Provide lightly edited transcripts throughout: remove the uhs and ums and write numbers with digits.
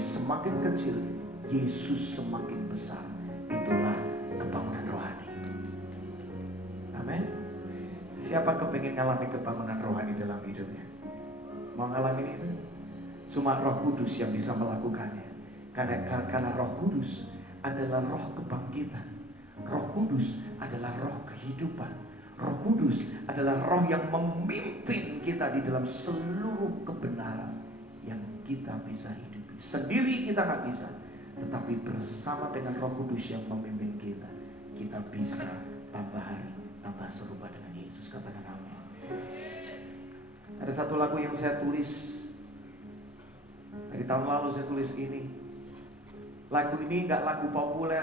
semakin kecil, Yesus semakin besar. Itulah kebangunan rohani. Amin. Siapa kepengen ngalami kebangunan rohani dalam hidupnya? Mau ngalamin itu? Cuma Roh Kudus yang bisa melakukannya. Karena Roh Kudus adalah roh kebangkitan. Roh Kudus adalah roh kehidupan. Roh Kudus adalah roh yang memimpin kita di dalam seluruh kebenaran yang kita bisa hidupi. Sendiri kita gak bisa, tetapi bersama dengan Roh Kudus yang memimpin kita, kita bisa tambah hari, tambah serupa dengan Yesus. Katakan amin. Ada satu lagu yang saya tulis dari tahun lalu, saya tulis ini. Lagu ini gak lagu populer.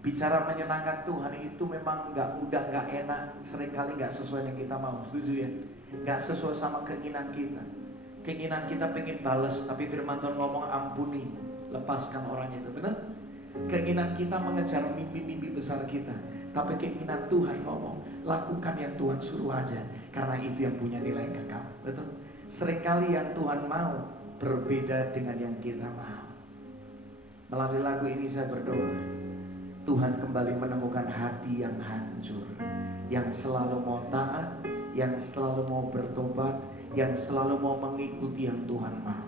Bicara menyenangkan Tuhan itu memang gak mudah, gak enak. Seringkali gak sesuai yang kita mau. Setuju ya? Gak sesuai sama keinginan kita. Keinginan kita pengen bales, tapi firman Tuhan ngomong ampuni, lepaskan orang itu. Benar? Keinginan kita mengejar mimpi-mimpi besar kita, tapi keinginan Tuhan ngomong lakukan yang Tuhan suruh aja, karena itu yang punya nilai kekal. Betul? Seringkali yang Tuhan mau berbeda dengan yang kita mau. Melalui lagu ini saya berdoa, Tuhan kembali menemukan hati yang hancur, yang selalu mau taat, yang selalu mau bertobat, yang selalu mau mengikuti yang Tuhan mau.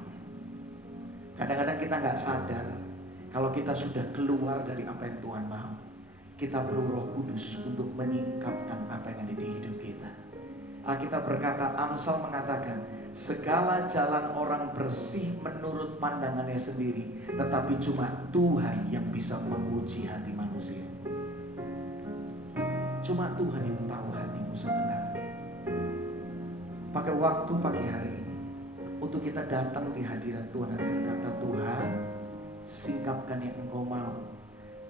Kadang-kadang kita gak sadar kalau kita sudah keluar dari apa yang Tuhan mau. Kita perlu Roh Kudus untuk menyingkapkan apa yang ada di hidup kita. Alkitab berkata, Amsal mengatakan, segala jalan orang bersih menurut pandangannya sendiri, tetapi cuma Tuhan yang bisa menguji hati manusia. Cuma Tuhan yang tahu hatimu sebenarnya. Pakai waktu pagi hari ini untuk kita datang di hadirat Tuhan dan berkata, Tuhan, singkapkan yang Engkau mau.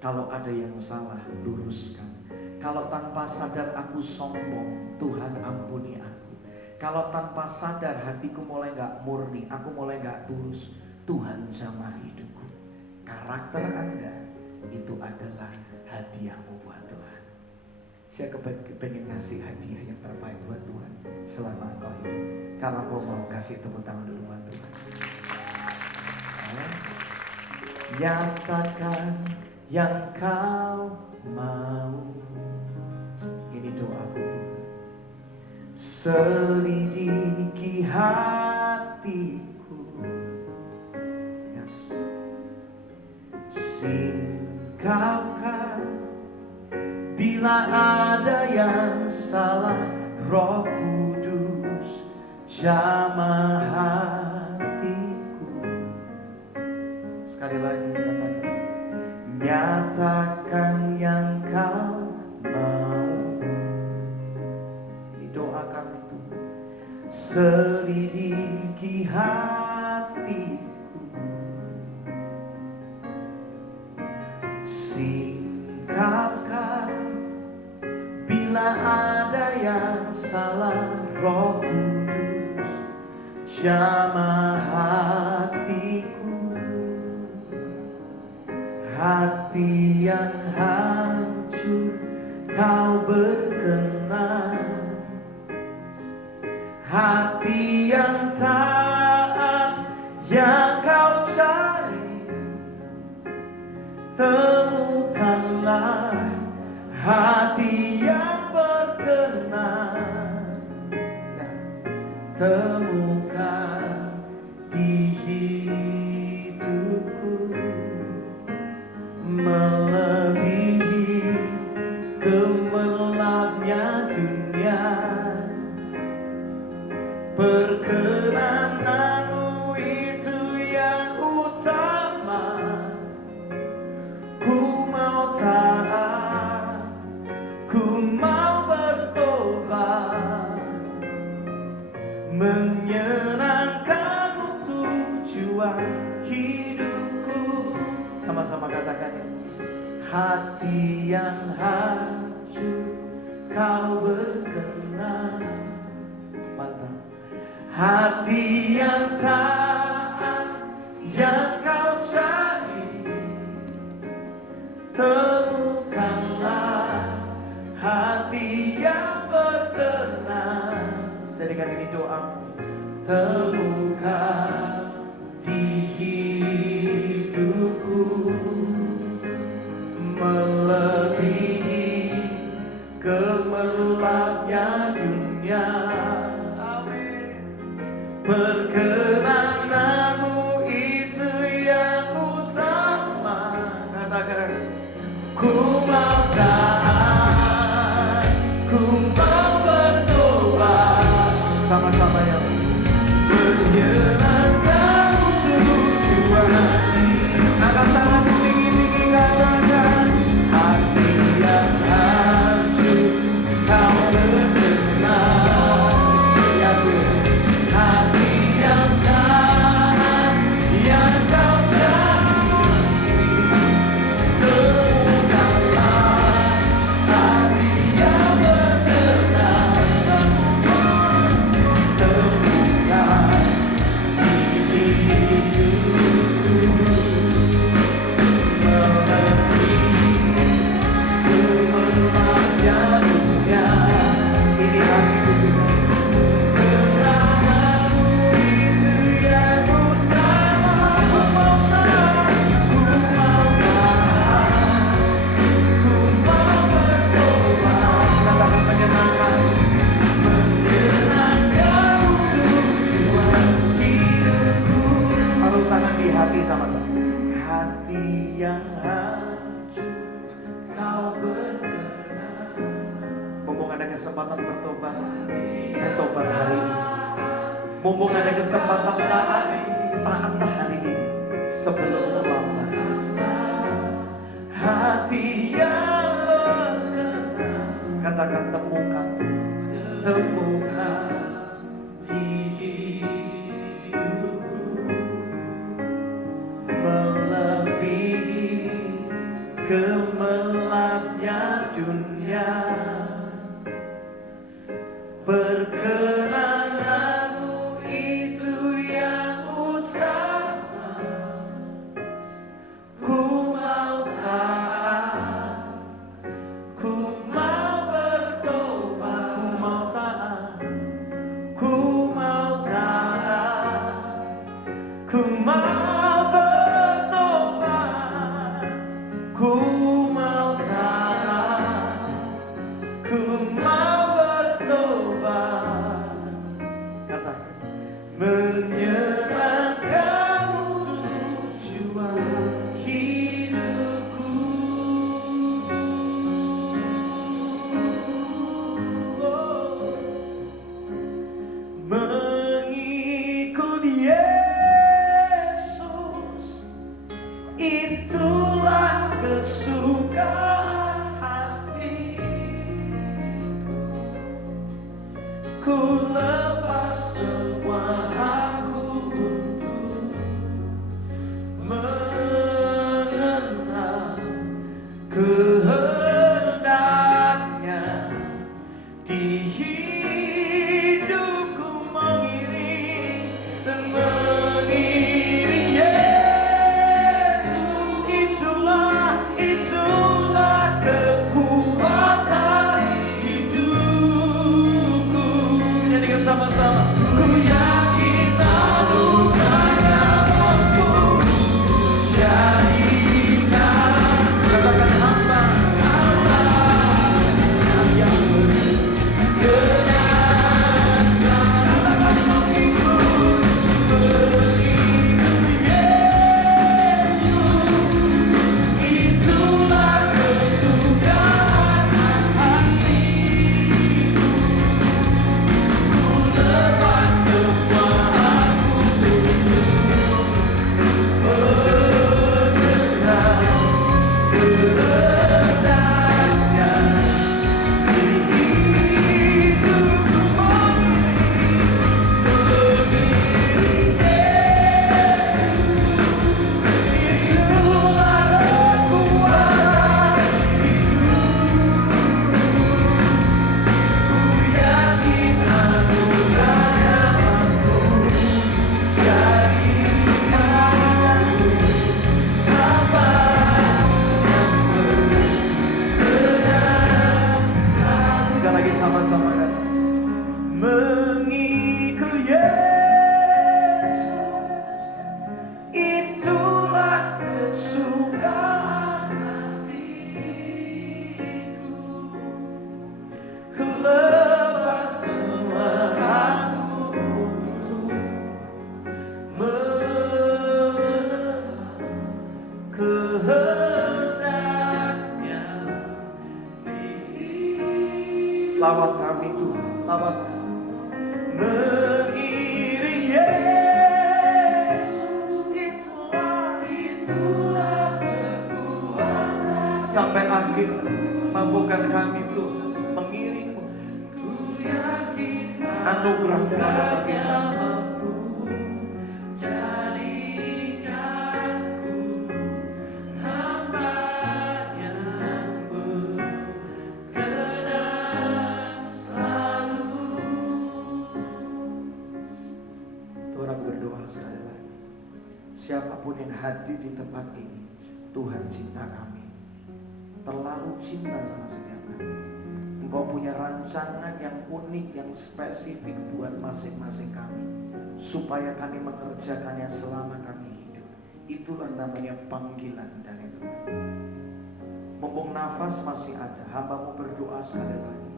Kalau ada yang salah, luruskan. Kalau tanpa sadar aku sombong, Tuhan ampuni aku. Kalau tanpa sadar hatiku mulai gak murni, aku mulai gak tulus, Tuhan jamah hidupku. Karakter Anda itu adalah hadiahmu buat Tuhan. Saya pengen ngasih hadiah yang terbaik buat Tuhan selama engkau hidup. Kalau kau mau, kasih tepuk tangan dulu buat Tuhan. Nyatakan yang kau mau. Ini doaku Tuhan. Selidiki hatiku, yes. Singkapkan bila ada yang salah. Roh Kudus jamah hatiku. Sekali lagi katakan, nyatakan yang kau mau. Ini doa kami Tuhan. Selidiki hatiku, singkapkan bila ada yang salah. Roh Kudus jamah hatiku. Hati yang hancur kau berkenan, hati yang taat yang kau cari. Temukanlah hati yang berkenan, temukan di hidupku, melebihi gemerlapnya dunia. Perkenananmu itu yang utama. Ku mau taat, ku mau bertobat, menyenangkanmu tujuan hidupku. Sama-sama katakan, hati yang hancur kau berkenan. Mantap. Hati yang taat yang kau cari. Temukanlah hati yang berkenan. Jadikan ini doa. Temukan di hidupku, lagi sama-sama. Hati yang hancur kau berkenan. Mumpung ada kesempatan bertobat hari ini. Mumpung ada kesempatan taatlah hari ini sebelum terlambat. Hati yang berkenan, katakan temukan di hidupku melebihi gemerlapnya dunia. Perkenananmu itu yang utama. Ku mau taat, ku mau bertobat, ku mau taat, ku mau taat, ku mau bertobat, ku mau taat, ku mau bertobat. Katakan, menyerahkanmu tujuan hidupku. Mengikut Yesus, itulah kesukaan hatiku. Ku lepas semua aku untuk mengenal kehendaknya. Di hidupku mengiring dan mengiring Yesus. Itulah kekuatan hidupku. Nyanyikan sama-sama. Ku yakin anugerahnya mampu jadikan. Katakan hamba yang berkenan. Katakan mengikut Yesus. Itulah kesukaan hatiku. Ku lepas semua aku untuk mengenal kehendaknya. Di hidupku mengiring Yesus. Itulah kekuatan hidupku. Ku yakin anugerahnya mampu jadikan hamba yang berkenan. Sekali lagi sama-sama kan. Mengikut Yesus, itulah kesukaan hatiku. Ku lepas semua aku untuk mengenal kehendaknya. Lawat kami Tuhan, lawat kami. Mengiring Yesus, itulah kekuatan. Sampai akhir, mampukan kami Tuhan mengiringmu. Ku yakin anugerahmu ada bagi kami. Jadikanku hamba yang berkenan selalu. Tuhan, aku berdoa sekali lagi. Siapapun yang hadir di tempat ini, Tuhan cinta kami. Terlalu cinta sama setiap kami. Engkau punya rancangan yang unik, yang spesifik buat masing-masing kami. Supaya kami mengerjakannya selama kami hidup. Itulah namanya panggilan dari Tuhan. Mumpung nafas masih ada, hamba-Mu berdoa sekali lagi.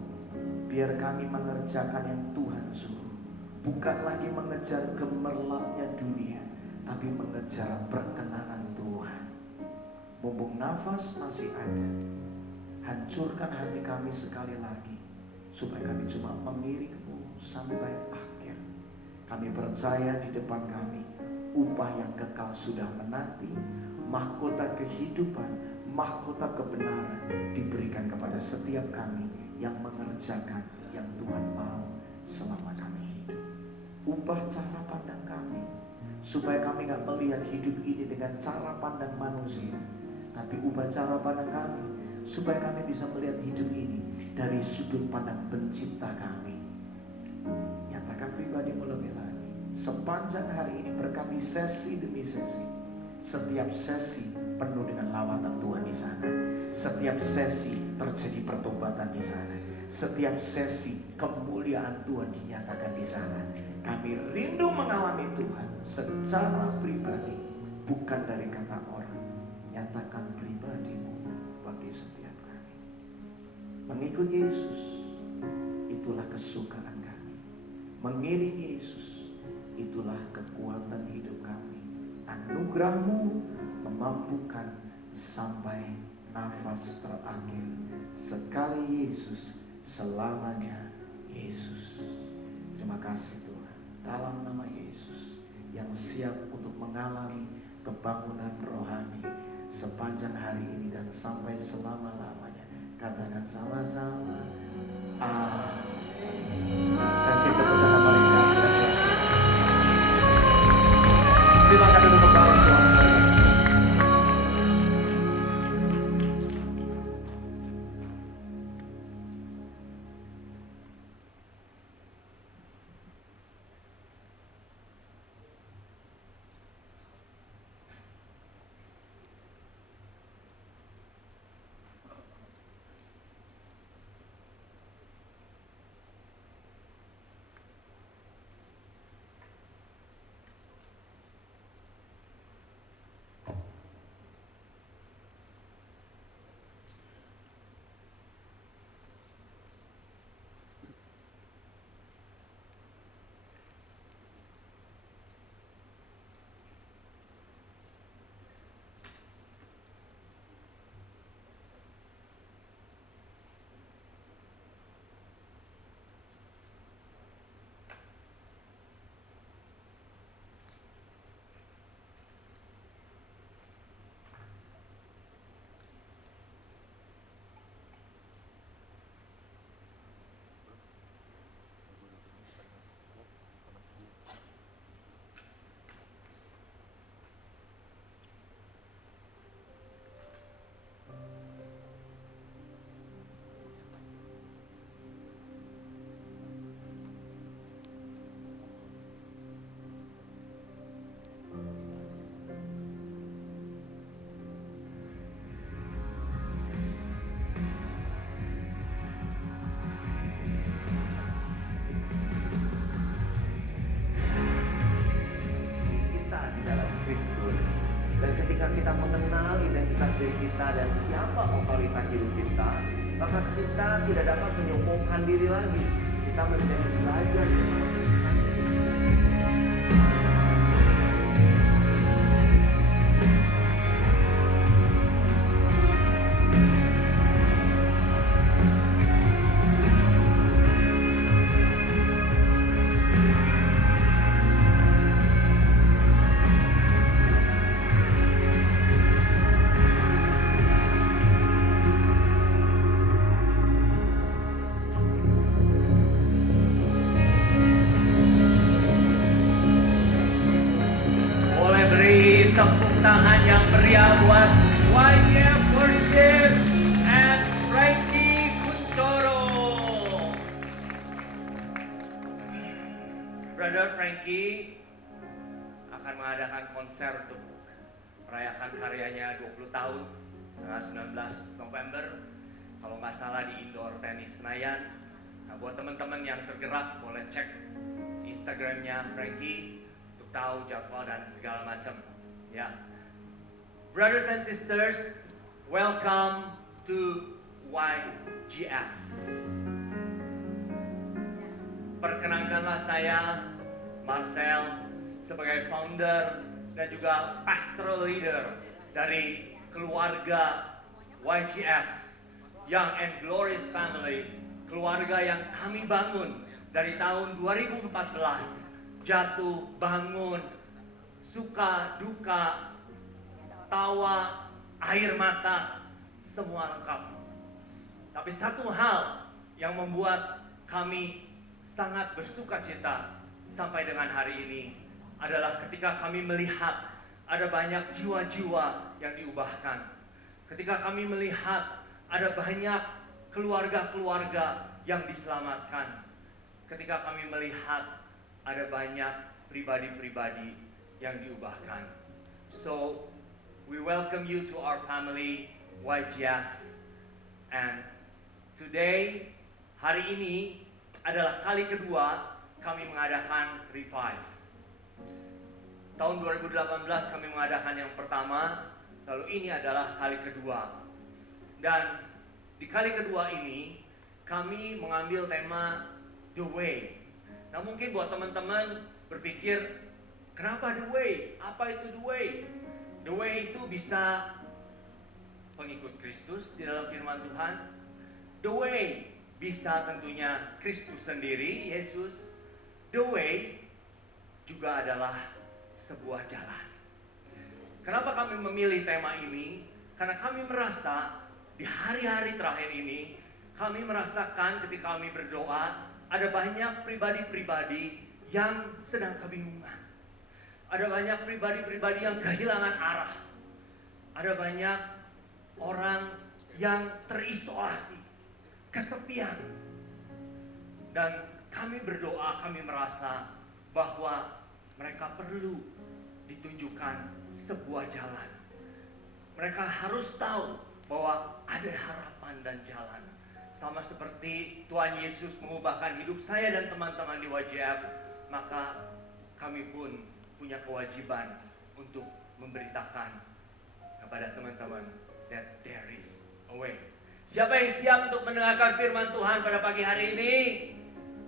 Biar kami mengerjakan yang Tuhan suruh. Bukan lagi mengejar gemerlapnya dunia, tapi mengejar perkenanan Tuhan. Mumpung nafas masih ada, hancurkan hati kami sekali lagi, supaya kami cuma mengiringmu sampai akhir. Kami percaya di depan kami upah yang kekal sudah menanti, mahkota kehidupan, mahkota kebenaran diberikan kepada setiap kami yang mengerjakan yang Tuhan mau selama kami hidup. Ubah cara pandang kami, supaya kami gak melihat hidup ini dengan cara pandang manusia, tapi ubah cara pandang kami, supaya kami bisa melihat hidup ini dari sudut pandang pencipta kami. Nyatakan pribadimu lebih lagi. Sepanjang hari ini berkati sesi demi sesi. Setiap sesi penuh dengan lawatan Tuhan di sana. Setiap sesi terjadi pertobatan di sana. Setiap sesi kemuliaan Tuhan dinyatakan di sana. Kami rindu mengalami Tuhan secara pribadi, bukan dari kata orang. Nyatakan pribadimu bagi setiap kami. Mengikut Yesus, itulah kesukaan kami. Mengiring Yesus, itulah kekuatan hidup kami. Anugerah-Mu memampukan sampai nafas terakhir. Sekali Yesus, selamanya Yesus. Terima kasih Tuhan, dalam nama Yesus yang siap untuk mengalami kebangunan rohani sepanjang hari ini dan sampai selama-lamanya. Katakan sama-sama, amin. Kasih tepuk tangan paling dahsyat. Silakan duduk kembali Tuhan. Kita mengenal identitas diri kita dan siapa otoritas hidup kita, maka kita tidak dapat menyombongkan diri lagi. Kita menjadi belajar. Tepuk tangan yang meriah buat YF Worship and Frankie Kuncoro. Brother Frankie akan mengadakan konser untuk merayakan karyanya 20 tahun tanggal 19 November kalau nggak salah di Indoor Tenis Senayan. Nah, buat teman-teman yang tergerak boleh cek Instagramnya Frankie untuk tahu jadwal dan segala macam. Ya, brothers and sisters, welcome to YGF. Perkenankanlah saya, Marcel, sebagai founder dan juga pastoral leader dari keluarga YGF, Young and Glorious Family, keluarga yang kami bangun dari tahun 2014, jatuh, bangun, suka, duka, tawa, air mata, semua lengkap. Tapi satu hal yang membuat kami sangat bersuka cita sampai dengan hari ini adalah ketika kami melihat ada banyak jiwa-jiwa yang diubahkan. Ketika kami melihat ada banyak keluarga-keluarga yang diselamatkan. Ketika kami melihat ada banyak pribadi-pribadi yang diubahkan. So, we welcome you to our family, YGF. And today, hari ini adalah kali kedua kami mengadakan Revive. Tahun 2018 kami mengadakan yang pertama, lalu ini adalah kali kedua. Dan di kali kedua ini, kami mengambil tema The Way. Nah mungkin buat teman-teman berpikir, kenapa The Way? Apa itu The Way? The Way itu bisa pengikut Kristus di dalam firman Tuhan. The Way bisa tentunya Kristus sendiri, Yesus. The Way juga adalah sebuah jalan. Kenapa kami memilih tema ini? Karena kami merasa di hari-hari terakhir ini, kami merasakan ketika kami berdoa, ada banyak pribadi-pribadi yang sedang kebingungan. Ada banyak pribadi-pribadi yang kehilangan arah. Ada banyak orang yang terisolasi, kesepian. Dan kami berdoa, kami merasa bahwa mereka perlu ditunjukkan sebuah jalan. Mereka harus tahu bahwa ada harapan dan jalan. Sama seperti Tuhan Yesus mengubahkan hidup saya dan teman-teman di YGF, maka kami pun punya kewajiban untuk memberitakan kepada teman-teman that there is a way. Siapa yang siap untuk mendengarkan firman Tuhan pada pagi hari ini?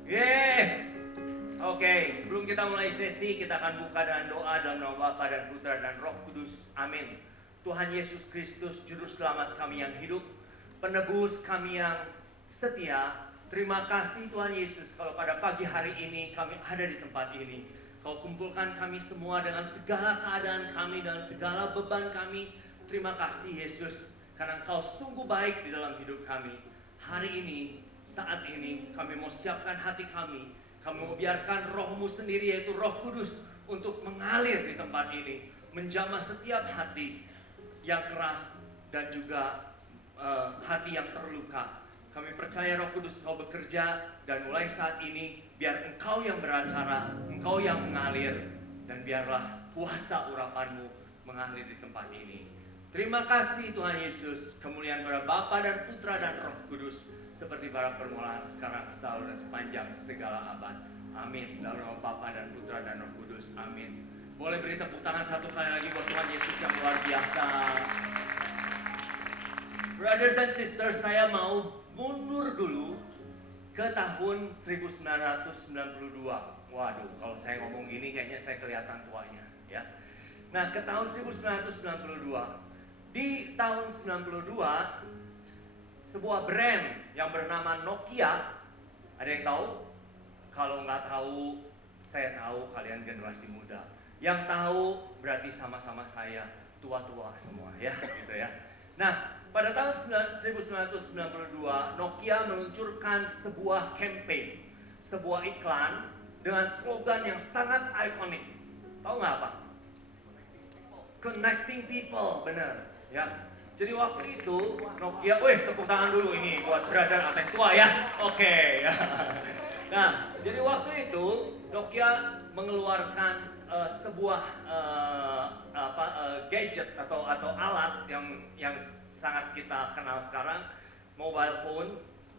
Yes! Oke, sebelum kita mulai sesi, kita akan buka dengan doa dalam nama Bapa dan Putra dan Roh Kudus. Amin. Tuhan Yesus Kristus, Juru Selamat kami yang hidup, penebus kami yang setia. Terima kasih Tuhan Yesus kalau pada pagi hari ini kami ada di tempat ini. Kau kumpulkan kami semua dengan segala keadaan kami dan segala beban kami. Terima kasih Yesus, karena Engkau sungguh baik di dalam hidup kami. Hari ini, saat ini, kami mau siapkan hati kami. Kami mau biarkan Roh-Mu sendiri, yaitu Roh Kudus, untuk mengalir di tempat ini, menjamah setiap hati yang keras dan juga hati yang terluka. Kami percaya Roh Kudus Engkau bekerja, dan mulai saat ini biar Engkau yang beracara, Engkau yang mengalir, dan biarlah kuasa urapan-Mu mengalir di tempat ini. Terima kasih Tuhan Yesus, kemuliaan pada Bapa dan Putra dan Roh Kudus, seperti pada permulaan, sekarang, selalu, dan sepanjang segala abad. Amin. Dalam nama Bapa dan Putra dan Roh Kudus. Amin. Boleh beri tepuk tangan satu kali lagi buat Tuhan Yesus yang luar biasa. Brothers and sisters, saya mau mundur dulu ke tahun 1992. Waduh, kalau saya ngomong gini kayaknya saya kelihatan tuanya, ya. Nah, ke tahun 1992. Di tahun 92, sebuah brand yang bernama Nokia, ada yang tahu? Kalau nggak tahu, saya tahu kalian generasi muda. Yang tahu berarti sama-sama saya, tua-tua semua, ya, gitu ya. Nah, pada tahun 1992, Nokia meluncurkan sebuah campaign, sebuah iklan dengan slogan yang sangat ikonik. Tahu nggak apa? Connecting people, benar, ya. Jadi waktu itu Nokia, tepuk tangan dulu ini buat brother atau yang tua ya. Oke. Nah, jadi waktu itu Nokia mengeluarkan sebuah gadget atau alat yang sangat kita kenal sekarang, mobile phone,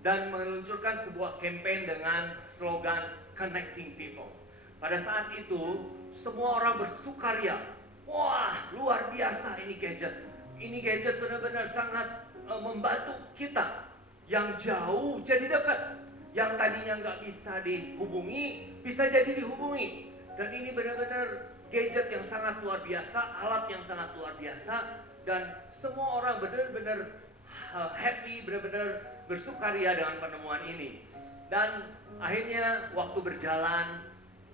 dan meluncurkan sebuah campaign dengan slogan Connecting People. Pada saat itu semua orang bersukaria. Wah, luar biasa ini gadget. Ini gadget benar-benar sangat membantu kita yang jauh jadi dekat, yang tadinya nggak bisa dihubungi bisa jadi dihubungi, dan ini benar-benar gadget yang sangat luar biasa, alat yang sangat luar biasa, dan semua orang benar-benar happy, benar-benar bersukaria dengan penemuan ini. Dan akhirnya waktu berjalan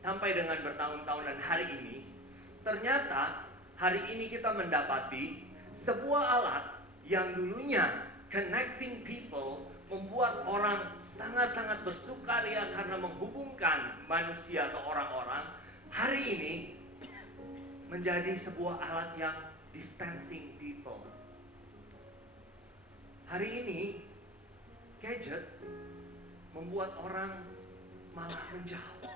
sampai dengan bertahun-tahun, dan hari ini ternyata hari ini kita mendapati sebuah alat yang dulunya connecting people, membuat orang sangat-sangat bersukaria karena menghubungkan manusia atau orang-orang, hari ini menjadi sebuah alat yang distancing people. Hari ini gadget membuat orang malah menjauh.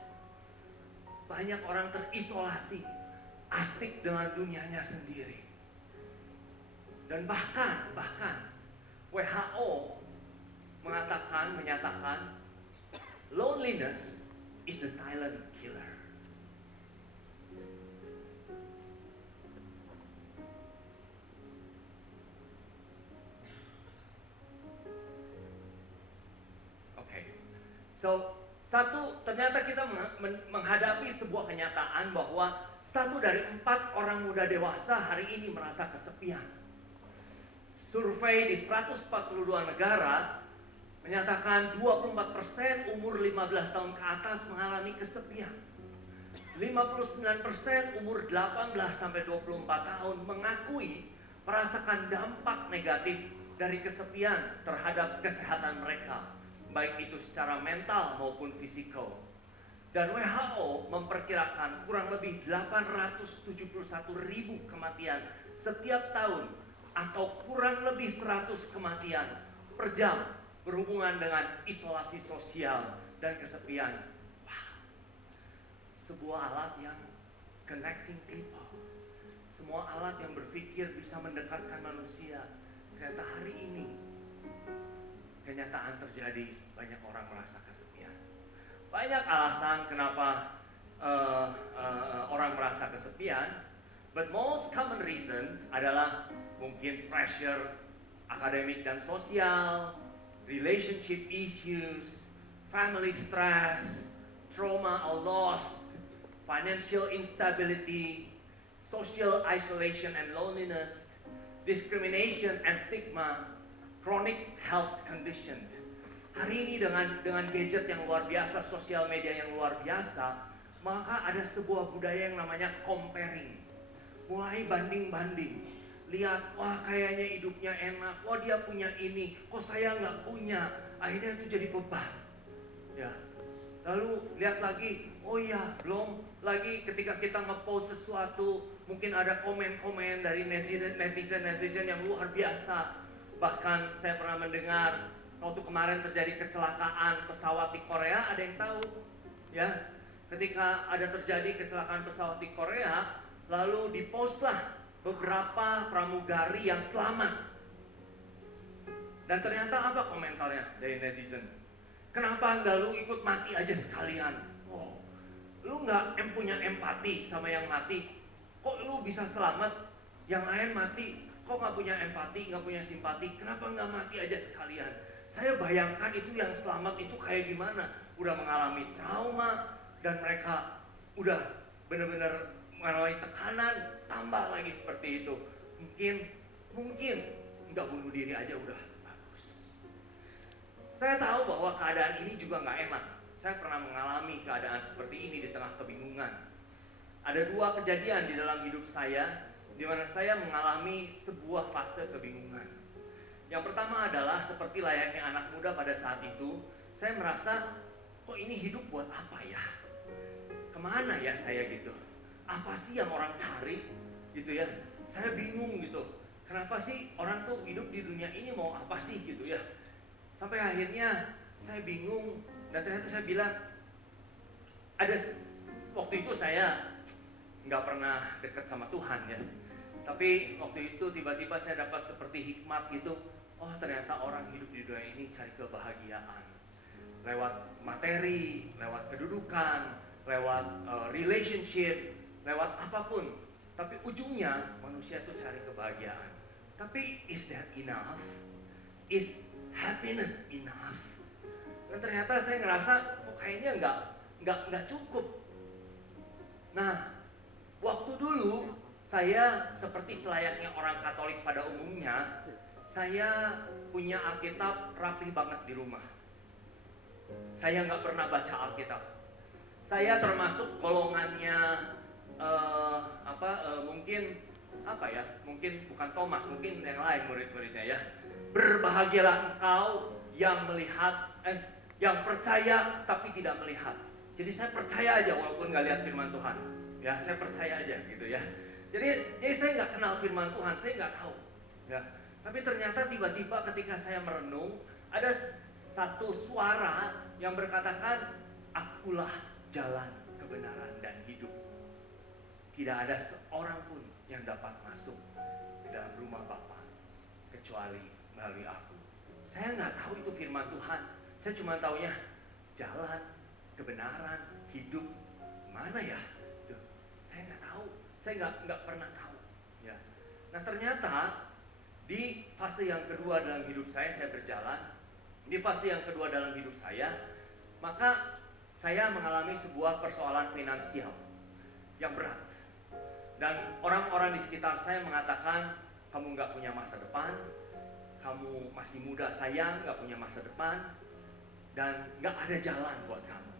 Banyak orang terisolasi, asik dengan dunianya sendiri. Dan bahkan WHO menyatakan loneliness is the silent killer. So, ternyata kita menghadapi sebuah kenyataan bahwa 1 dari 4 orang muda dewasa hari ini merasa kesepian. Survei di 142 negara menyatakan 24% umur 15 tahun ke atas mengalami kesepian. 59% umur 18 sampai 24 tahun mengakui merasakan dampak negatif dari kesepian terhadap kesehatan mereka, baik itu secara mental maupun fisikal. Dan WHO memperkirakan kurang lebih 871.000 kematian setiap tahun, atau kurang lebih 100 kematian per jam berhubungan dengan isolasi sosial dan kesepian. Wow. Sebuah alat yang connecting people, semua alat yang berpikir bisa mendekatkan manusia, ternyata hari ini kenyataan terjadi, banyak orang merasa kesepian. Banyak alasan kenapa orang merasa kesepian, but most common reasons adalah mungkin pressure akademik dan sosial, relationship issues, family stress, trauma or loss, financial instability, social isolation and loneliness, discrimination and stigma, chronic health condition. Hari ini dengan gadget yang luar biasa, sosial media yang luar biasa, maka ada sebuah budaya yang namanya comparing. Mulai banding-banding. Lihat, wah kayaknya hidupnya enak, wah dia punya ini, kok saya nggak punya. Akhirnya itu jadi beban. Ya. Lalu lihat lagi, oh iya, belum lagi ketika kita nge-post sesuatu, mungkin ada komen-komen dari netizen yang luar biasa. Bahkan saya pernah mendengar waktu kemarin terjadi kecelakaan pesawat di Korea, ada yang tahu? Ya, ketika ada terjadi kecelakaan pesawat di Korea, lalu di-postlah beberapa pramugari yang selamat. Dan ternyata apa komentarnya dari netizen? Kenapa nggak lu ikut mati aja sekalian? Wow, lu nggak punya empati sama yang mati. Kok lu bisa selamat, yang lain mati? Kok nggak punya empati, nggak punya simpati? Kenapa nggak mati aja sekalian? Saya bayangkan itu yang selamat itu kayak gimana? Udah mengalami trauma dan mereka udah benar-benar mengalami tekanan, tambah lagi seperti itu. Mungkin nggak bunuh diri aja udah bagus. Saya tahu bahwa keadaan ini juga nggak enak. Saya pernah mengalami keadaan seperti ini di tengah kebingungan. Ada 2 kejadian di dalam hidup saya di mana saya mengalami sebuah fase kebingungan. Yang pertama adalah seperti layaknya anak muda pada saat itu, saya merasa kok ini hidup buat apa ya? Kemana ya saya gitu? Apa sih yang orang cari gitu ya? Saya bingung gitu. Kenapa sih orang tuh hidup di dunia ini mau apa sih gitu ya? Sampai akhirnya saya bingung dan ternyata saya bilang, waktu itu saya nggak pernah dekat sama Tuhan ya. Tapi waktu itu tiba-tiba saya dapat seperti hikmat gitu. Oh ternyata orang hidup di dunia ini cari kebahagiaan. Lewat materi, lewat kedudukan, lewat relationship, lewat apapun. Tapi ujungnya manusia itu cari kebahagiaan. Tapi is that enough? Is happiness enough? Dan ternyata saya ngerasa kok kayaknya nggak cukup. Nah, Waktu dulu saya seperti selayaknya orang Katolik pada umumnya, saya punya Alkitab rapi banget di rumah. Saya nggak pernah baca Alkitab. Saya termasuk golongannya mungkin bukan Thomas, mungkin yang lain murid-muridnya ya. Berbahagialah engkau yang yang percaya tapi tidak melihat. Jadi saya percaya aja walaupun nggak lihat firman Tuhan. Ya, saya percaya aja gitu ya. Jadi saya nggak kenal firman Tuhan, saya nggak tahu. Ya, tapi ternyata tiba-tiba ketika saya merenung, ada satu suara yang berkatakan, akulah jalan, kebenaran, dan hidup. Tidak ada seorang pun yang dapat masuk ke dalam rumah Bapa kecuali melalui aku. Saya nggak tahu itu firman Tuhan. Saya cuma taunya jalan, kebenaran, hidup. Mana ya? Tuh, saya nggak tahu. Saya nggak pernah tahu. Ya. Nah ternyata di fase yang kedua dalam hidup saya berjalan. Di fase yang kedua dalam hidup saya, maka saya mengalami sebuah persoalan finansial yang berat. Dan orang-orang di sekitar saya mengatakan, kamu nggak punya masa depan, kamu masih muda sayang, nggak punya masa depan, dan nggak ada jalan buat kamu.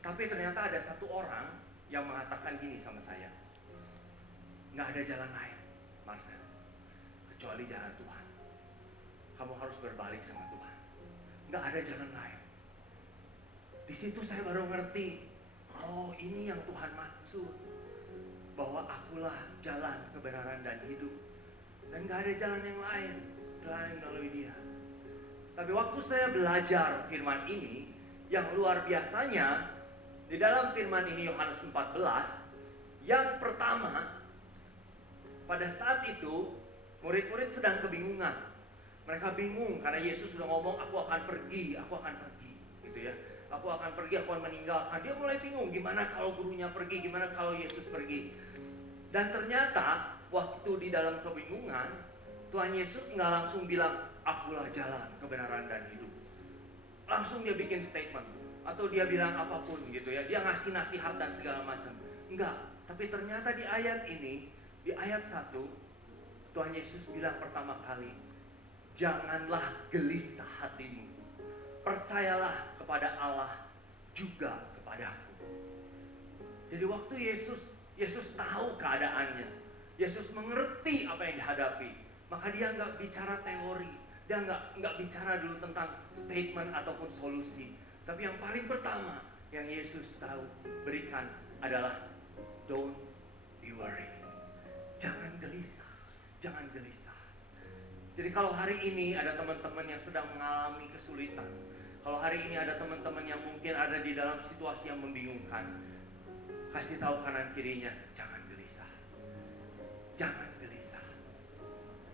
Tapi ternyata ada satu orang yang mengatakan gini sama saya, nggak ada jalan lain, Marcel, kecuali jalan Tuhan. Kamu harus berbalik sama Tuhan. Nggak ada jalan lain. Di situ saya baru ngerti, oh ini yang Tuhan maksud, bahwa akulah jalan, kebenaran, dan hidup. Dan nggak ada jalan yang lain selain melalui Dia. Tapi waktu saya belajar firman ini, yang luar biasanya, di dalam firman ini Yohanes 14, yang pertama, pada saat itu, murid-murid sedang kebingungan. Mereka bingung karena Yesus sudah ngomong, aku akan pergi, gitu ya. Aku akan pergi, aku akan meninggalkan. Dia mulai bingung, gimana kalau gurunya pergi, gimana kalau Yesus pergi. Dan ternyata waktu di dalam kebingungan, Tuhan Yesus nggak langsung bilang, akulah jalan, kebenaran, dan hidup. Langsung dia bikin statement. Atau dia bilang apapun gitu ya. Dia ngasih nasihat dan segala macam. Enggak. Tapi ternyata di ayat ini, di ayat 1, Tuhan Yesus bilang pertama kali, janganlah gelisah hatimu. Percayalah kepada Allah juga kepadaku. Jadi waktu Yesus tahu keadaannya, Yesus mengerti apa yang dihadapi, maka dia nggak bicara teori, dia nggak bicara dulu tentang statement ataupun solusi. Tapi yang paling pertama yang Yesus tahu berikan adalah don't be worried. Jangan gelisah, jangan gelisah. Jadi kalau hari ini ada teman-teman yang sedang mengalami kesulitan, kalau hari ini ada teman-teman yang mungkin ada di dalam situasi yang membingungkan, kasih tahu kanan kirinya, jangan gelisah. Jangan gelisah.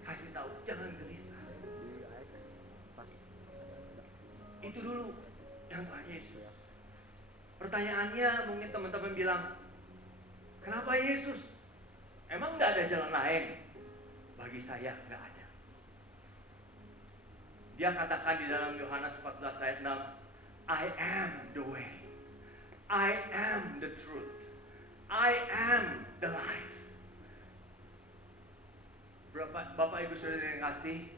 Kasih tahu, jangan gelisah. Itu dulu yang Tuhan Yesus. Pertanyaannya mungkin teman-teman bilang, kenapa Yesus? Emang nggak ada jalan lain? Bagi saya nggak ada. Dia katakan di dalam Yohanes 14 ayat 6, I am the way, I am the truth, I am the life. Bapak Ibu Saudara yang kasih,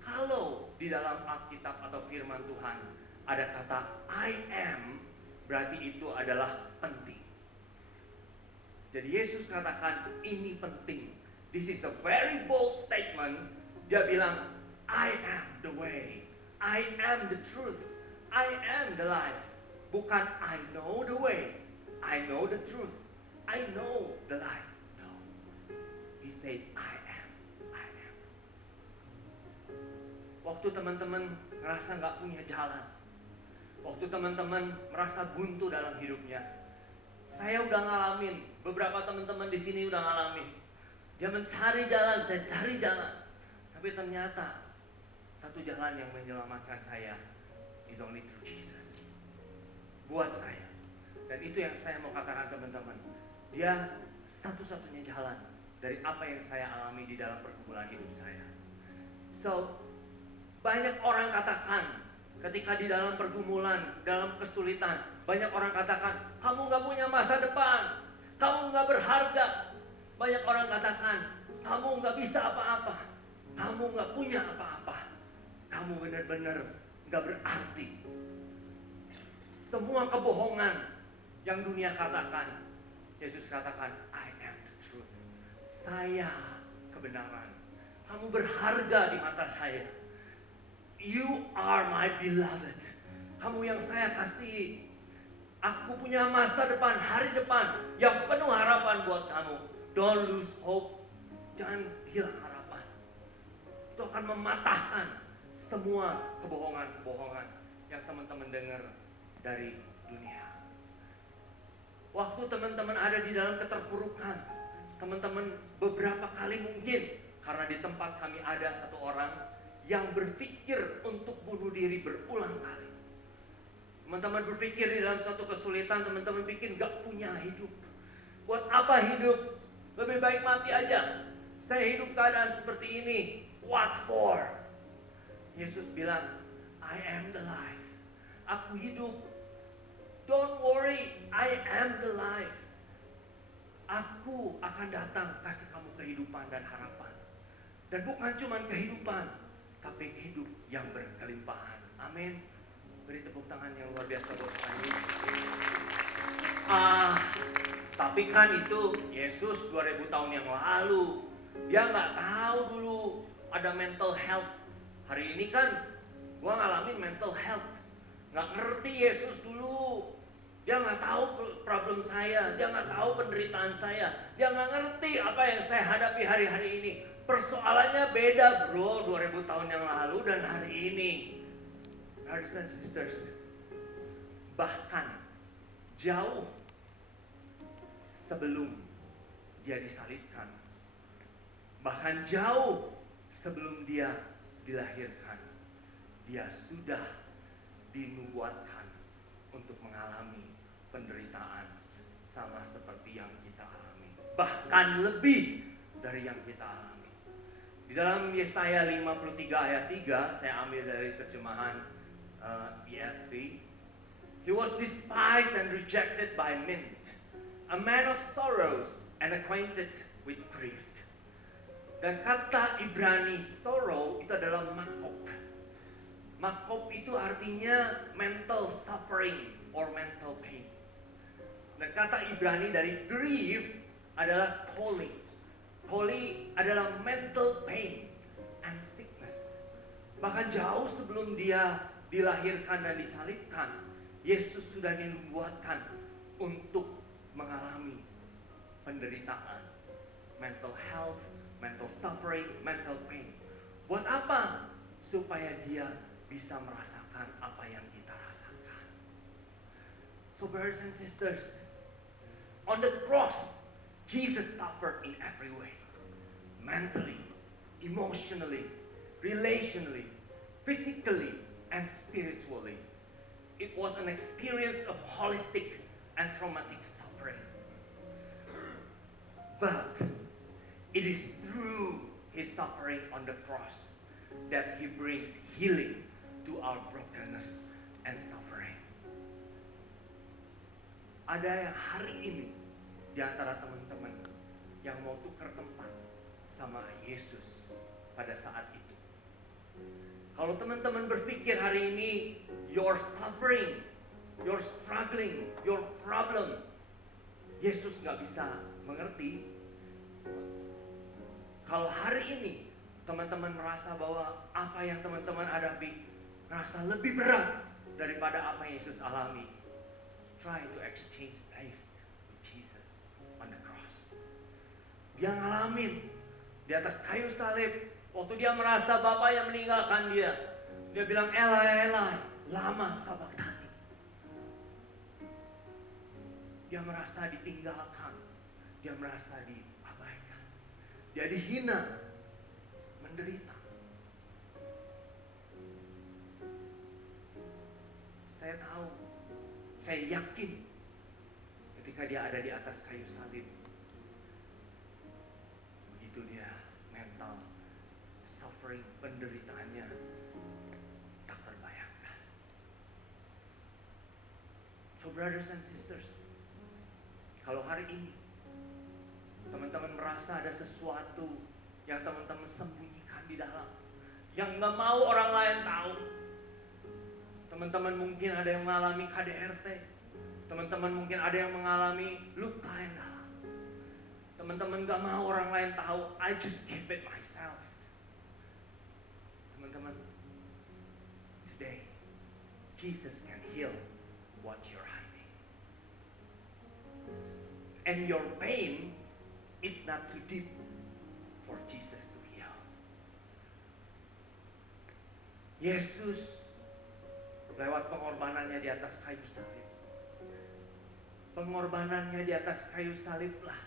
kalau di dalam Alkitab atau firman Tuhan ada kata I am, berarti itu adalah penting. Jadi Yesus katakan ini penting. This is a very bold statement. Dia bilang, I am the way, I am the truth, I am the life. Bukan I know the way, I know the truth, I know the life. No. He said I am. Waktu teman-teman merasa nggak punya jalan, waktu teman-teman merasa buntu dalam hidupnya, saya udah ngalamin, beberapa teman-teman di sini udah ngalamin. Dia mencari jalan, saya cari jalan, tapi ternyata satu jalan yang menyelamatkan saya is only through Jesus. Buat saya. Dan itu yang saya mau katakan teman-teman. Dia satu-satunya jalan dari apa yang saya alami di dalam pergumulan hidup saya. So, banyak orang katakan ketika di dalam pergumulan, dalam kesulitan, banyak orang katakan, kamu gak punya masa depan, Kamu nggak berharga. Banyak orang katakan, kamu nggak bisa apa-apa. Kamu nggak punya apa-apa. Kamu benar-benar nggak berarti. Semua kebohongan yang dunia katakan, Yesus katakan, I am the truth. Saya kebenaran. Kamu berharga di mata saya. You are my beloved. Kamu yang saya kasihi. Aku punya masa depan, hari depan yang penuh harapan buat kamu. Don't lose hope. Jangan hilang harapan. Itu akan mematahkan semua kebohongan-kebohongan yang teman-teman dengar dari dunia. Waktu teman-teman ada di dalam keterpurukan, teman-teman beberapa kali mungkin, karena di tempat kami ada satu orang yang berpikir untuk bunuh diri berulang kali. Teman-teman berpikir di dalam suatu kesulitan, teman-teman pikir gak punya hidup. Buat apa hidup? Lebih baik mati aja. Saya hidup keadaan seperti ini. What for? Yesus bilang, I am the life. Aku hidup. Don't worry, I am the life. Aku akan datang kasih kamu kehidupan dan harapan. Dan bukan cuma kehidupan, tapi hidup yang berkelimpahan. Amin. Beri tepuk tangan yang luar biasa buat Tuhan Yesus. Tapi kan itu Yesus 2000 tahun yang lalu. Dia nggak tahu dulu ada mental health. Hari ini kan gua ngalamin mental health. Nggak ngerti Yesus dulu. Dia nggak tahu problem saya. Dia nggak tahu penderitaan saya. Dia nggak ngerti apa yang saya hadapi hari-hari ini. Persoalannya beda bro, 2000 tahun yang lalu dan hari ini. Brothers and sisters, bahkan jauh sebelum dia disalibkan, bahkan jauh sebelum dia dilahirkan, dia sudah dinubuatkan untuk mengalami penderitaan sama seperti yang kita alami, bahkan lebih dari yang kita alami. Di dalam Yesaya 53 ayat 3, saya ambil dari terjemahan ESV. He was despised and rejected by men, a man of sorrows and acquainted with grief. Dan kata Ibrani sorrow itu adalah makop. Makop itu artinya mental suffering or mental pain. Dan kata Ibrani dari grief adalah koli. Koli adalah mental pain and sickness. Bahkan jauh sebelum dia dilahirkan dan disalibkan, Yesus sudah dinubuatkan untuk mengalami penderitaan, mental health, mental suffering, mental pain. Buat apa? Supaya dia bisa merasakan apa yang kita rasakan. So brothers and sisters, on the cross, Jesus suffered in every way. Mentally, emotionally, relationally, physically, and spiritually. It was an experience of holistic and traumatic suffering. But it is through his suffering on the cross that he brings healing to our brokenness and suffering. Ada yang hari ini di antara teman-teman yang mau tukar tempat sama Yesus pada saat itu. Kalau teman-teman berpikir hari ini you're suffering, you're struggling, your problem, Yesus gak bisa mengerti. Kalau hari ini teman-teman merasa bahwa apa yang teman-teman hadapi merasa lebih berat daripada apa yang Yesus alami, try to exchange place with Jesus on the cross. Dia ngalamin di atas kayu salib. Waktu dia merasa Bapa yang meninggalkan dia, dia bilang, Elai, Elai, lama sabachthani. Dia merasa ditinggalkan, dia merasa diabaikan, dia dihina, menderita. Saya tahu, saya yakin ketika dia ada di atas kayu salib, begitu dia mental suffering, penderitaannya tak terbayangkan. So brothers and sisters, kalau hari ini Teman-teman merasa ada sesuatu yang teman-teman sembunyikan di dalam, yang gak mau orang lain tahu. Teman-teman mungkin ada yang mengalami KDRT. Teman-teman mungkin ada yang mengalami luka yang dalam. Teman-teman gak mau orang lain tahu. I just keep it myself. Teman-teman, today, Jesus can heal what you're hiding. And your pain is not too deep for Jesus to heal. Yesus lewat pengorbanannya di atas kayu salib. Pengorbanannya di atas kayu saliblah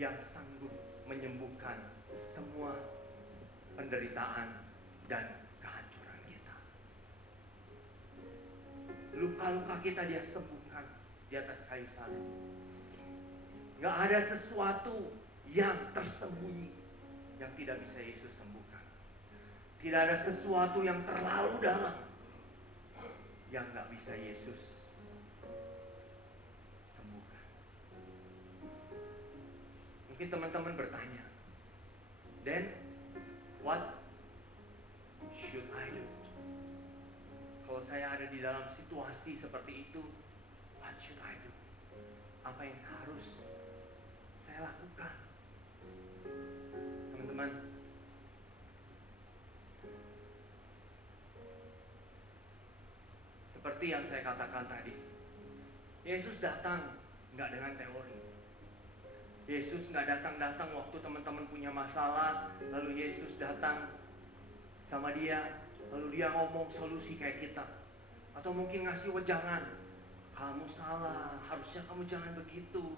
yang sanggup menyembuhkan semua penderitaan dan kehancuran kita. Luka-luka kita dia sembuhkan di atas kayu salib. Gak ada sesuatu yang tersembunyi yang tidak bisa Yesus sembuhkan. Tidak ada sesuatu yang terlalu dalam yang gak bisa Yesus sembuhkan. Mungkin teman-teman bertanya, then what should I do? Kalau saya ada di dalam situasi seperti itu, what should I do? Apa yang harus saya lakukan? Teman-teman, seperti yang saya katakan tadi, Yesus datang nggak dengan teori. Yesus nggak datang waktu teman-teman punya masalah, lalu Yesus datang sama dia, lalu dia ngomong solusi kayak kita. Atau mungkin ngasih wejangan, kamu salah, harusnya kamu jangan begitu.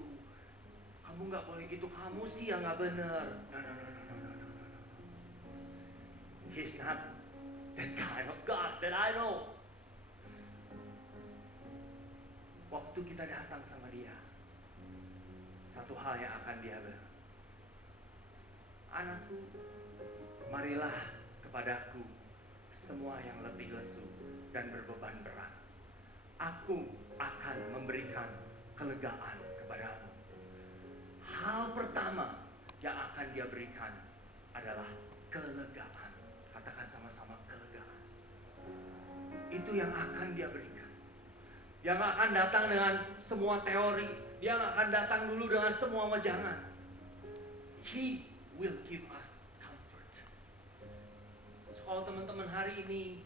Kamu nggak boleh gitu, kamu sih yang nggak bener. No. He's not that kind of God that I know. Waktu kita datang sama dia, satu hal yang akan dia bilang, anakku, marilah kepadaku semua yang letih lesu dan berbeban berat. Aku akan memberikan kelegaan kepadamu. Hal pertama yang akan dia berikan adalah kelegaan. Katakan sama-sama, kelegaan. Itu yang akan dia berikan. Yang akan datang dengan semua teori. Dia akan datang dulu dengan semua wejangan. He will give us comfort. So, kalau teman-teman hari ini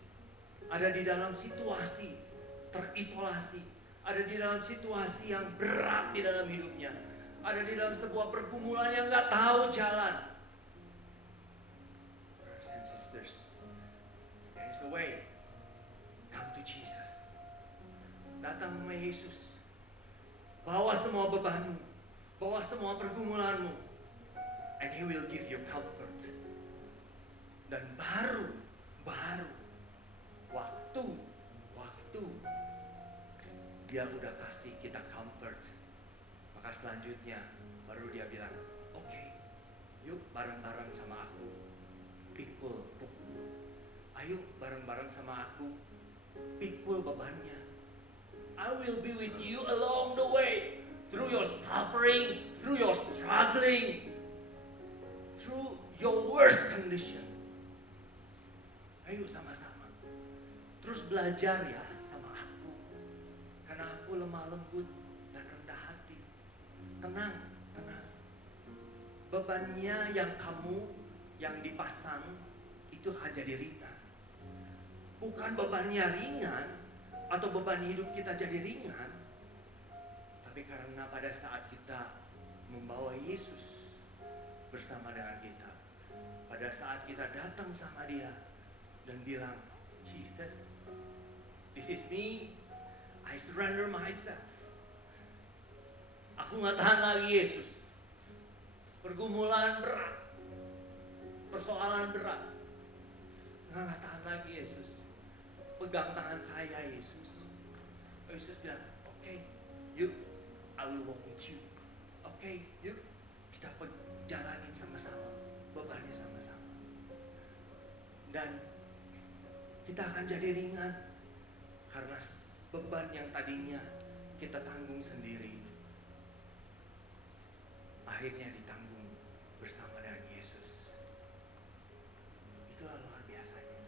ada di dalam situasi terisolasi, ada di dalam situasi yang berat di dalam hidupnya, ada di dalam sebuah pergumulan yang gak tahu jalan, brothers and sisters, there is a way. Come to Jesus. Datang sama Yesus. Bawa semua bebanmu, bawa semua pergumulanmu, and He will give you comfort. Dan baru waktu Dia udah kasih kita comfort, maka selanjutnya baru Dia bilang, oke, yuk bareng-bareng sama aku pikul pukul. Ayo bareng-bareng sama aku pikul bebannya. I will be with you along the way, through your suffering, through your struggling, through your worst condition. Ayo sama-sama. Terus belajar ya sama aku. Karena aku lemah lembut dan rendah hati. Tenang. Bebannya yang dipasang itu akan jadi ringan. Bukan bebannya ringan atau beban hidup kita jadi ringan, tapi karena pada saat kita membawa Yesus bersama dengan kita, pada saat kita datang sama Dia dan bilang, Jesus, this is me, I surrender myself. Aku gak tahan lagi Yesus. Pergumulan berat, persoalan berat, gak tahan lagi Yesus. Pegang tangan saya Yesus. Yesus bilang, okay, yuk, I will walk with you. Okay, yuk, kita jalanin sama-sama, bebannya sama-sama. Dan kita akan jadi ringan karena beban yang tadinya kita tanggung sendiri akhirnya ditanggung bersama dengan Yesus. Itulah luar biasanya.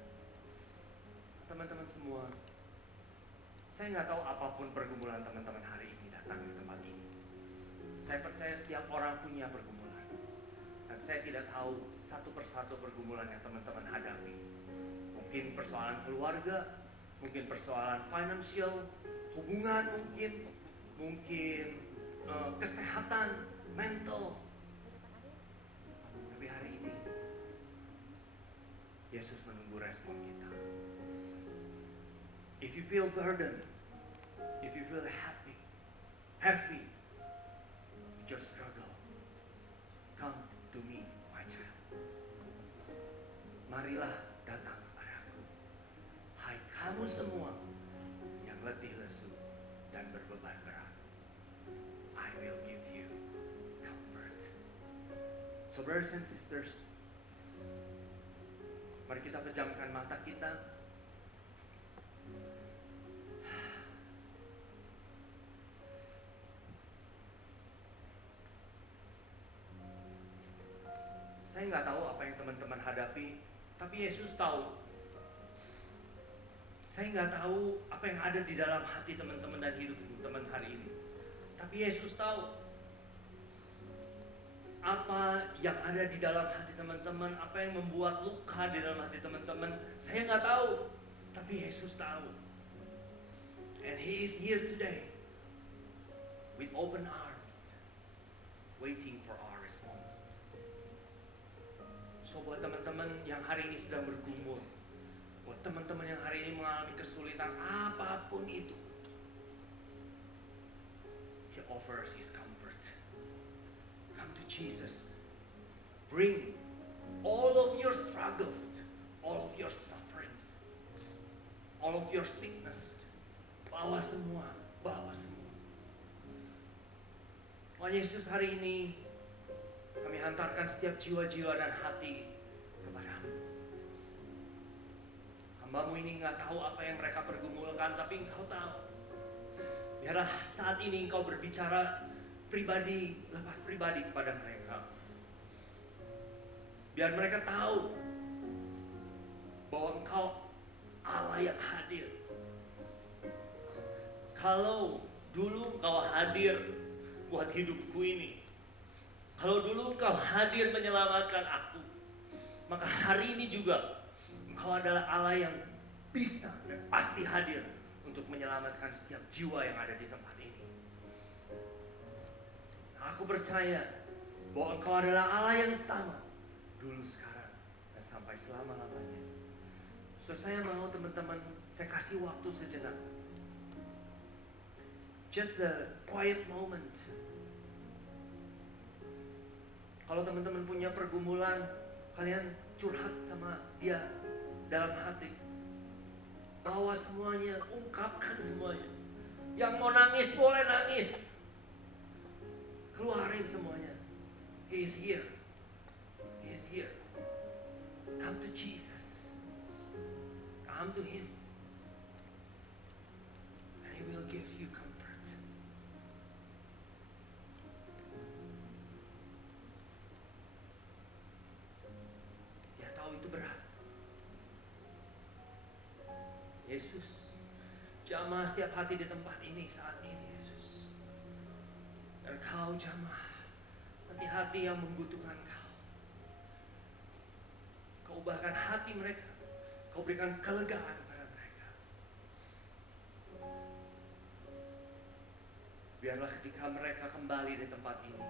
Teman-teman semua, saya nggak tahu apapun pergumulan teman-teman hari ini datang di tempat ini. Saya percaya setiap orang punya pergumulan. Dan saya tidak tahu satu persatu pergumulan yang teman-teman hadapi. Mungkin persoalan keluarga, mungkin persoalan financial, hubungan mungkin kesehatan, mental. Tapi hari ini, Yesus menunggu respon kita. If you feel burdened, if you feel heavy with your struggle, come to me, my child. Marilah datang kepadaku, hai kamu semua yang letih lesu dan berbeban berat. I will give you comfort. So brothers and sisters, mari kita pejamkan mata kita. Saya nggak tahu apa yang teman-teman hadapi, tapi Yesus tahu. Saya nggak tahu apa yang ada di dalam hati teman-teman dan hidup teman-teman hari ini, tapi Yesus tahu. Apa yang ada di dalam hati teman-teman, apa yang membuat luka di dalam hati teman-teman, saya nggak tahu, tapi Yesus tahu. And He is here today with open arms, waiting for our response. So buat teman-teman yang hari ini sedang bergumul, buat teman-teman yang hari ini mengalami kesulitan apapun itu, He offers His comfort. Come to Jesus. Bring all of your struggles, all of your sufferings, all of your sickness. Bawa semua, bawa semua. Tuhan Yesus, hari ini kami hantarkan setiap jiwa-jiwa dan hati kepadamu. Hamba-Mu ini nggak tahu apa yang mereka pergumulkan, tapi Engkau tahu. Biarlah saat ini Engkau berbicara pribadi, lepas pribadi kepada mereka. Biar mereka tahu bahwa Engkau Allah yang hadir. Kalau dulu Engkau hadir buat hidupku ini, kalau dulu Engkau hadir menyelamatkan aku, maka hari ini juga Engkau adalah Allah yang bisa dan pasti hadir untuk menyelamatkan setiap jiwa yang ada di tempat ini. Aku percaya bahwa Engkau adalah Allah yang sama dulu, sekarang, dan sampai selama-lamanya. So saya mau teman-teman, saya kasih waktu sejenak. Just a quiet moment. Kalau teman-teman punya pergumulan, kalian curhat sama Dia dalam hati. Bawa semuanya, ungkapkan semuanya. Yang mau nangis boleh nangis. Keluarin semuanya. He is here. He is here. Come to Jesus. Come to Him. And He will give you comfort. Dia tahu itu berat. Yesus, jamah setiap hati di tempat ini saat ini, Yesus. Dan Kau jamah hati-hati yang membutuhkan Kau. Kau ubahkan hati mereka. Kau berikan kelegaan kepada mereka. Biarlah ketika mereka kembali di tempat ini,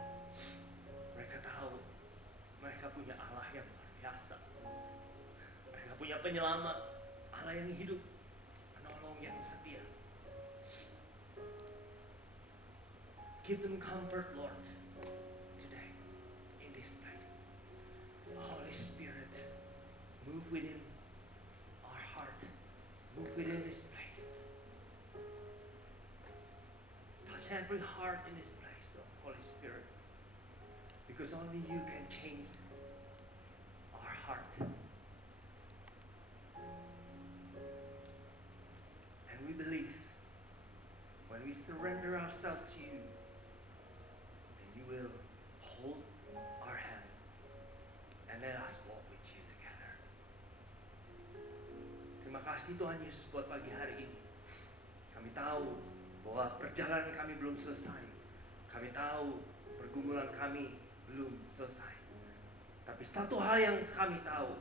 mereka tahu mereka punya Allah yang luar biasa. Mereka punya penyelamat, Allah yang hidup, penolong yang setia. Give them comfort, Lord, today in this place. Holy Spirit, move within our heart, move within this place. Touch every heart in this place, Lord, Holy Spirit, because only You can change our heart. And we believe when we surrender ourselves to You, then You will hold Terima kasih Tuhan Yesus buat pagi hari ini. Kami tahu bahwa perjalanan kami belum selesai. Kami tahu pergumulan kami belum selesai. Tapi satu hal yang kami tahu,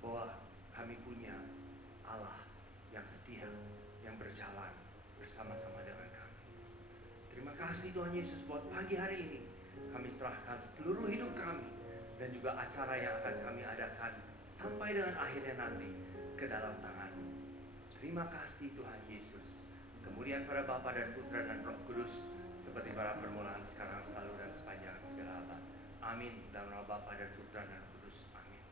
bahwa kami punya Allah yang setia, yang berjalan bersama-sama dengan kami. Terima kasih Tuhan Yesus buat pagi hari ini. Kami serahkan seluruh hidup kami dan juga acara yang akan kami adakan sampai dengan akhirnya nanti ke dalam tangan-Mu. Terima kasih Tuhan Yesus. Kemudian pada Bapa dan Putra dan Roh Kudus, seperti pada permulaan, sekarang, selalu, dan sepanjang segala abad. Amin. Dalam nama Bapa dan Putra dan Roh Kudus. Amin.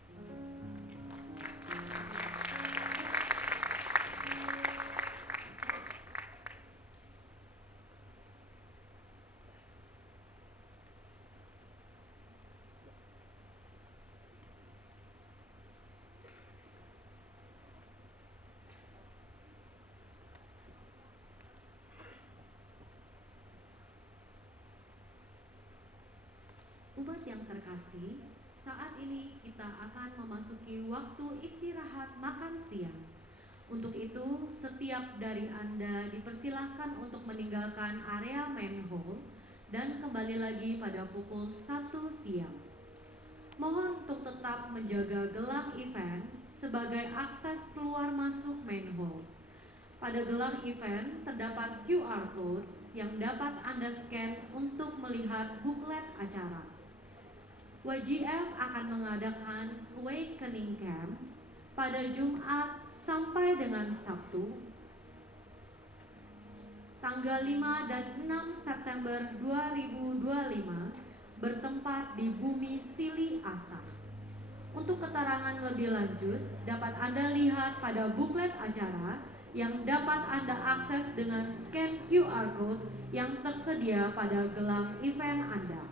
Umat yang terkasih, saat ini kita akan memasuki waktu istirahat makan siang. Untuk itu, setiap dari Anda dipersilahkan untuk meninggalkan area main hall dan kembali lagi pada pukul 1 siang. Mohon untuk tetap menjaga gelang event sebagai akses keluar masuk main hall. Pada gelang event terdapat QR Code yang dapat Anda scan untuk melihat buklet acara. YGF akan mengadakan Awakening Camp pada Jumat sampai dengan Sabtu, tanggal 5 dan 6 September 2025 bertempat di Bumi Sili Asa. Untuk keterangan lebih lanjut, dapat Anda lihat pada buklet acara yang dapat Anda akses dengan scan QR Code yang tersedia pada gelang event Anda.